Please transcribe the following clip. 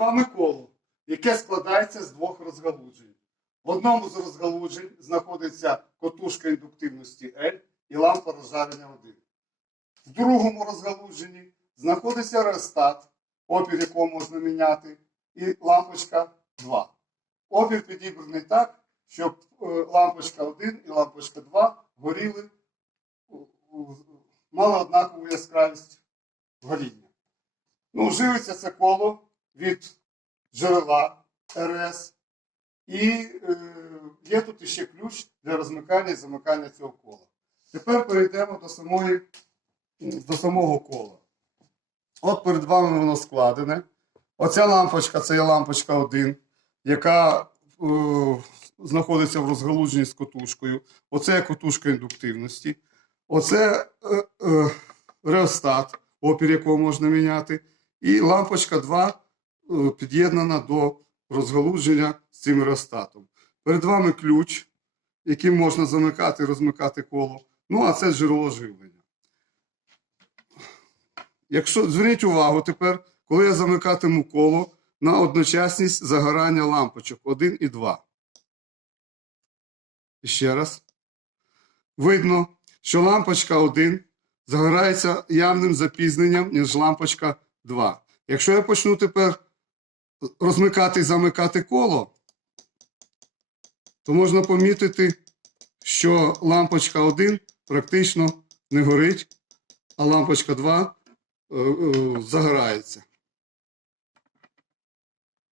вами коло, яке складається з двох розгалуджень. В одному з розгалуджень знаходиться котушка індуктивності L і лампа розжарення 1. В другому розгалудженні знаходиться реостат, опір якого можна міняти, і лампочка 2. Опір підібраний так, щоб е, лампочка 1 і лампочка 2 горіли, мали однакову яскравість горіння. Ну, живиться це коло від джерела РС. І е, є тут іще ключ для розмикання і замикання цього кола. Тепер перейдемо до, самої, до самого кола. От перед вами воно складене. Оця лампочка це є лампочка 1, яка е, знаходиться в розгалудженні з котушкою. Оце є котушка індуктивності. Оце е, е, реостат, опір якого можна міняти. І лампочка 2 е, під'єднана до розгалудження з цим реостатом. Перед вами ключ, яким можна замикати і розмикати коло. Ну, а це джерело живлення. Якщо зверніть увагу тепер, коли я замикатиму коло на одночасність загорання лампочок 1 і 2. І ще раз. Видно, що лампочка 1 загорається явним запізненням, ніж лампочка 2. Якщо я почну тепер розмикати і замикати коло, то можна помітити, що лампочка 1 практично не горить, а лампочка 2 е, е, загорається.